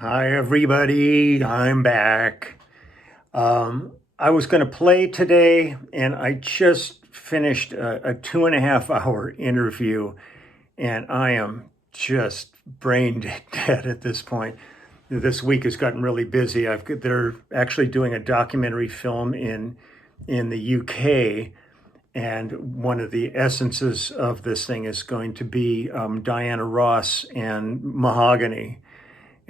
Hi, everybody. I'm back. I was going to play today, and I just finished a 2.5 hour interview, and I am just brain dead at this point. This week has gotten really busy. They're actually doing a documentary film in the UK, and one of the essences of this thing is going to be Diana Ross and Mahogany,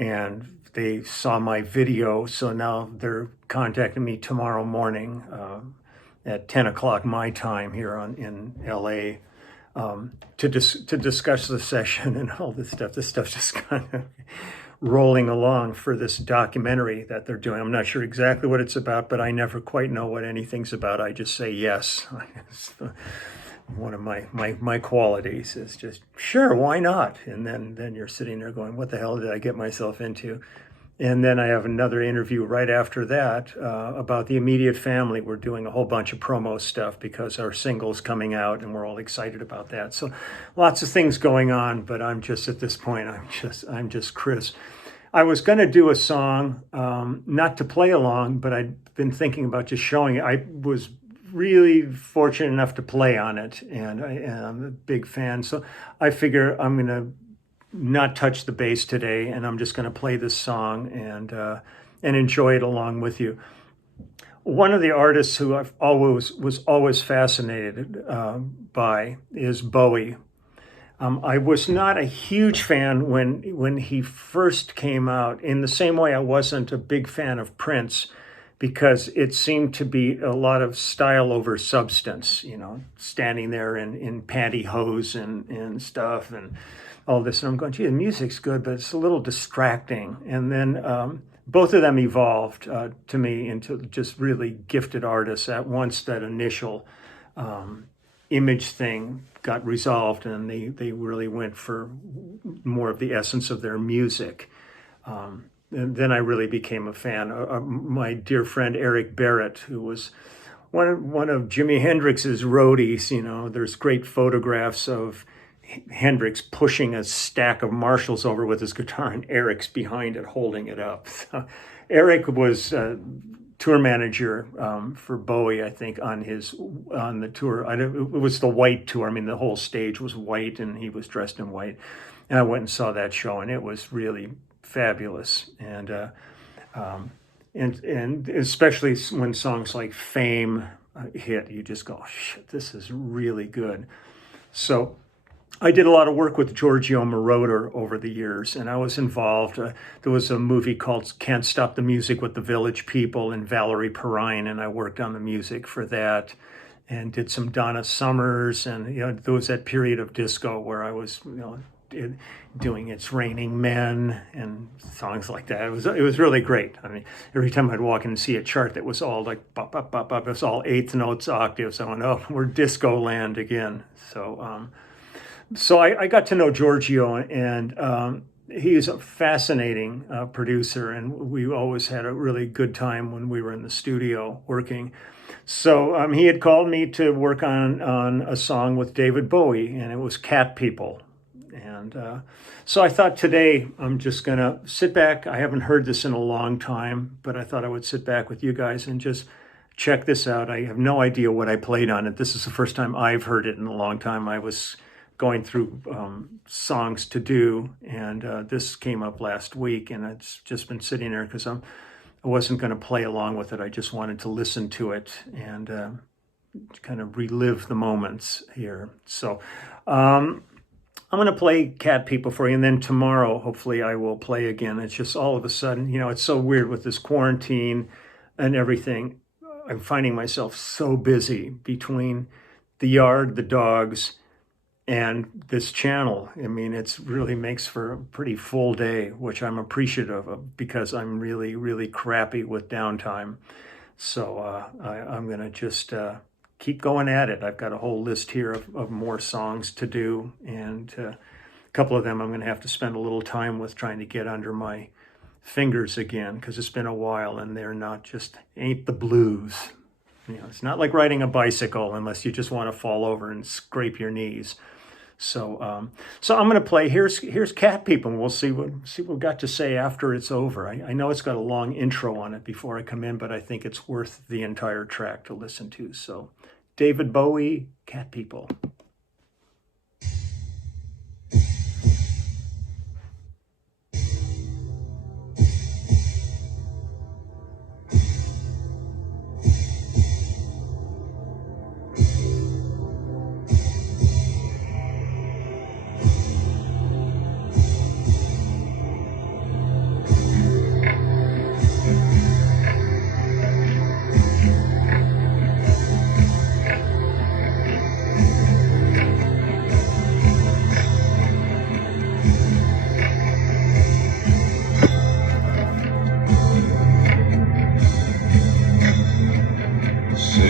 and they saw my video, so now they're contacting me tomorrow morning at 10 o'clock my time here in LA, to discuss the session and all this stuff. This stuff's just kind of rolling along for this documentary that they're doing. I'm not sure exactly what it's about, but I never quite know what anything's about. I just say yes. One of my qualities is just, sure, why not? And then you're sitting there going, what the hell did I get myself into? And then I have another interview right after that about the immediate family. We're doing a whole bunch of promo stuff because our single's coming out, and we're all excited about that. So lots of things going on, but I'm just at this point, I'm just Chris. I was going to do a song, not to play along, but I'd been thinking about just showing it. I was really fortunate enough to play on it, and I'm a big fan. So I figure I'm going to not touch the bass today, and I'm just going to play this song and enjoy it along with you. One of the artists who I've always fascinated by is Bowie. I was not a huge fan when he first came out, in the same way I wasn't a big fan of Prince, because it seemed to be a lot of style over substance, standing there in pantyhose and stuff and all this. And I'm going, gee, the music's good, but it's a little distracting. And then both of them evolved to me into just really gifted artists. At once that initial image thing got resolved, and they really went for more of the essence of their music. And then I really became a fan. My dear friend Eric Barrett, who was one of Jimi Hendrix's roadies, there's great photographs of Hendrix pushing a stack of Marshalls over with his guitar, and Eric's behind it holding it up. So Eric was tour manager for Bowie, I think, on the tour. It was the white tour. I mean, the whole stage was white, and he was dressed in white. And I went and saw that show, and it was really fabulous. And especially when songs like Fame hit, you just go, shit, this is really good. So I did a lot of work with Giorgio Moroder over the years, and I was involved. There was a movie called Can't Stop the Music with the Village People and Valerie Perrine, and I worked on the music for that and did some Donna Summers. And there was that period of disco where I was doing It's Raining Men and songs like that. It was really great. I mean, every time I'd walk in and see a chart that was all like bop, bop, bop, bop, it was all eighth notes, octaves, I went, oh, we're disco land again. So I got to know Giorgio, and he's a fascinating producer, and we always had a really good time when we were in the studio working. So he had called me to work on a song with David Bowie, and it was Cat People. And so I thought today I'm just going to sit back. I haven't heard this in a long time, but I thought I would sit back with you guys and just check this out. I have no idea what I played on it. This is the first time I've heard it in a long time. I was going through songs to do, and this came up last week, and it's just been sitting there because I wasn't going to play along with it. I just wanted to listen to it and kind of relive the moments here. So I'm going to play Cat People for you, and then tomorrow, hopefully, I will play again. It's just all of a sudden, it's so weird with this quarantine and everything. I'm finding myself so busy between the yard, the dogs, and this channel. I mean, it's really makes for a pretty full day, which I'm appreciative of because I'm really, really crappy with downtime. So I'm going to just keep going at it. I've got a whole list here of more songs to do, and a couple of them I'm going to have to spend a little time with trying to get under my fingers again, because it's been a while, and they're not just, ain't the blues. It's not like riding a bicycle unless you just want to fall over and scrape your knees. So I'm going to play. Here's Cat People, and we'll see what we've got to say after it's over. I know it's got a long intro on it before I come in, but I think it's worth the entire track to listen to. So, David Bowie, Cat People.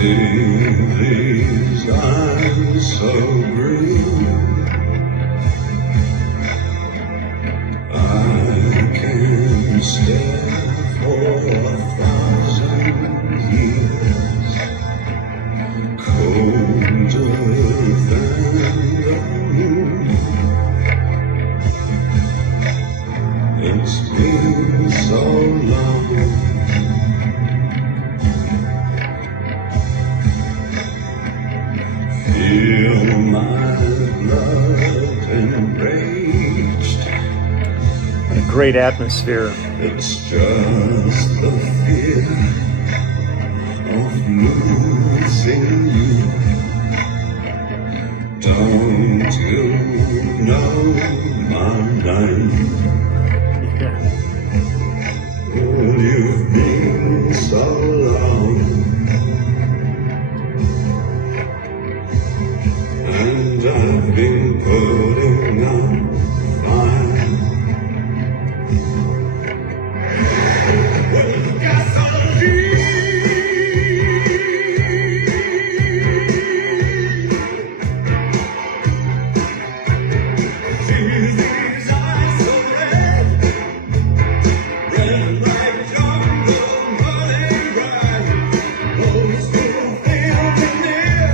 These eyes so green, I can stare for 1,000 years, colder than the moon. It's been so long. Feel my blood enraged. What a great atmosphere. It's just the fear of losing you. Don't you know my name? Well, you've been so long. And I've been putting on fine. Well, gasoline. See these eyes so red, red like jungle running bright. Those who feel the near.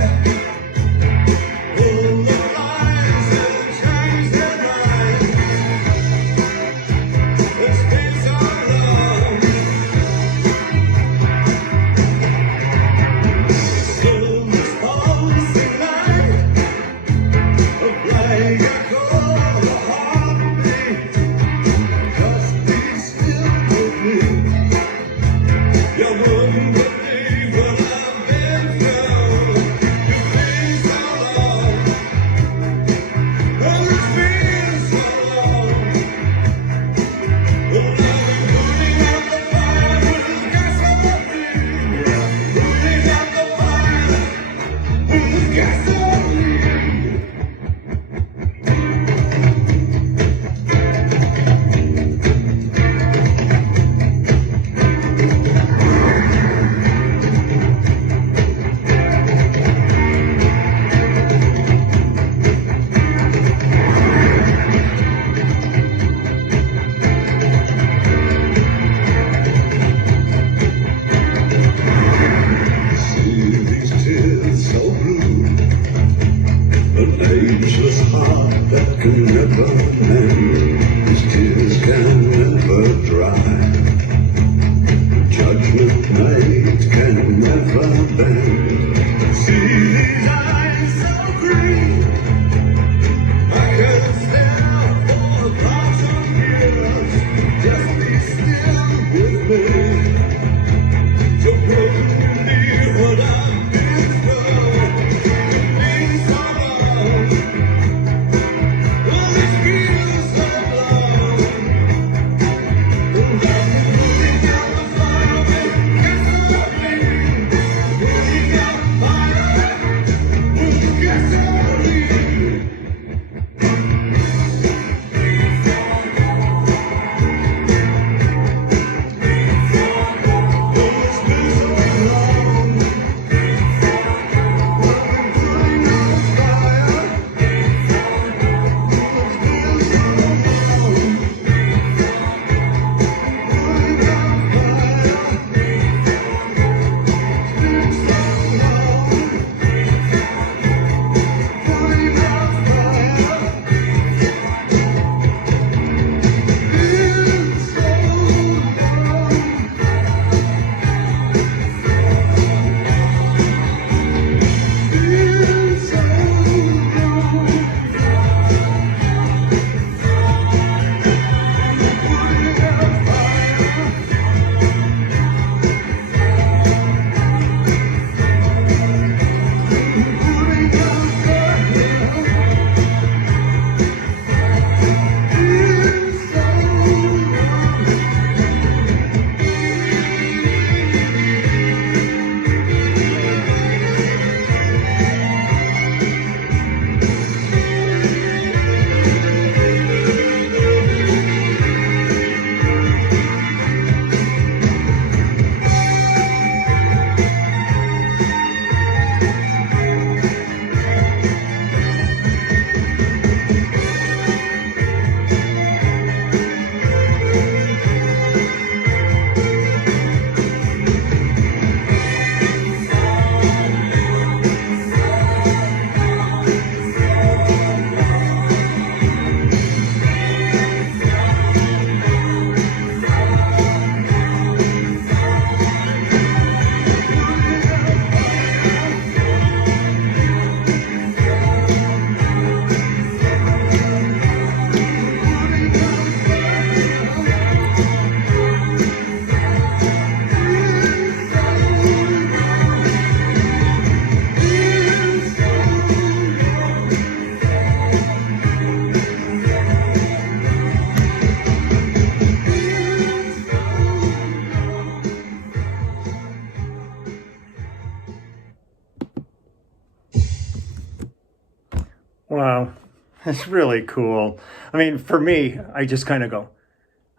It's really cool. I mean, for me, I just kind of go,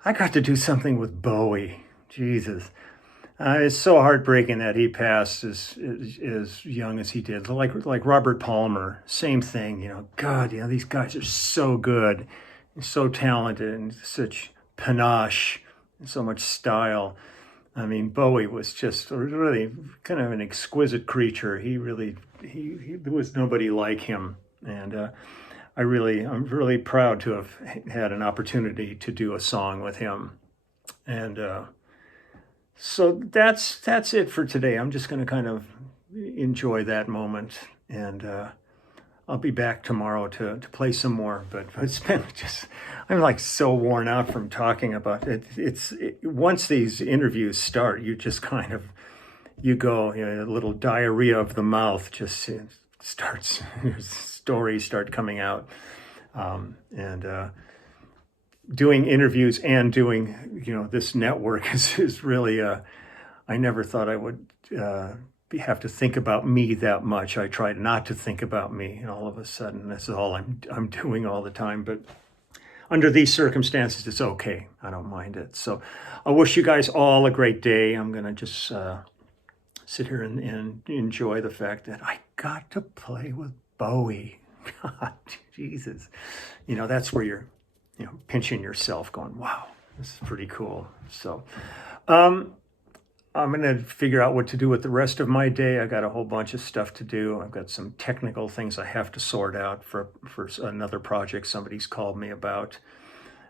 I got to do something with Bowie. Jesus. It's so heartbreaking that he passed as young as he did. Like Robert Palmer, same thing. God, these guys are so good, and so talented, and such panache, and so much style. I mean, Bowie was just really kind of an exquisite creature. He there was nobody like him, and I'm really proud to have had an opportunity to do a song with him, and. So that's it for today. I'm just going to kind of enjoy that moment, and I'll be back tomorrow to play some more. But it's been just I'm like so worn out from talking about it. Once these interviews start, you just kind of you go a little diarrhea of the mouth just starts stories start coming out, and. Doing interviews and doing this network is really I never thought I would have to think about me that much. I tried not to think about me, and all of a sudden that's all I'm doing all the time. But under these circumstances, it's okay. I don't mind it. So I wish you guys all a great day. I'm gonna just sit here and enjoy the fact that I got to play with Bowie. God, Jesus, that's where you're pinching yourself going, wow, this is pretty cool. So I'm going to figure out what to do with the rest of my day. I got a whole bunch of stuff to do. I've got some technical things I have to sort out for another project somebody's called me about.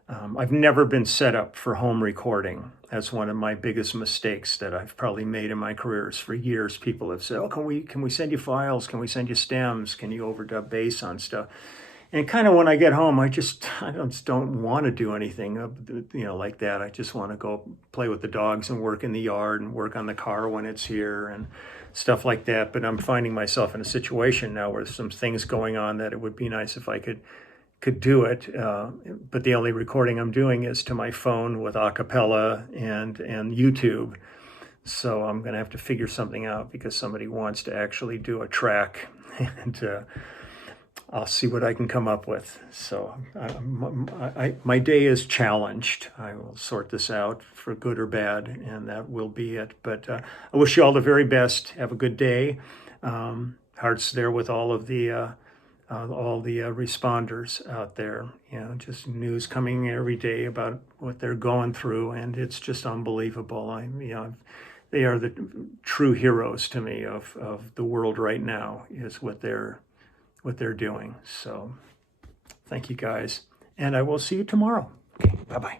I've never been set up for home recording. That's one of my biggest mistakes that I've probably made in my careers. For years, people have said, oh, can we send you files? Can we send you stems? Can you overdub bass on stuff? And kind of when I get home, I just don't want to do anything, like that. I just want to go play with the dogs and work in the yard and work on the car when it's here and stuff like that. But I'm finding myself in a situation now where there's some things going on that it would be nice if I could do it. But the only recording I'm doing is to my phone with a cappella and YouTube. So I'm going to have to figure something out because somebody wants to actually do a track, and I'll see what I can come up with. So my day is challenged. I will sort this out for good or bad, and that will be it. But I wish you all the very best. Have a good day. Hearts there with all the responders out there. Just news coming every day about what they're going through, and it's just unbelievable. They are the true heroes to me of the world right now. Is what they're doing. So thank you guys. And I will see you tomorrow. Okay, bye-bye.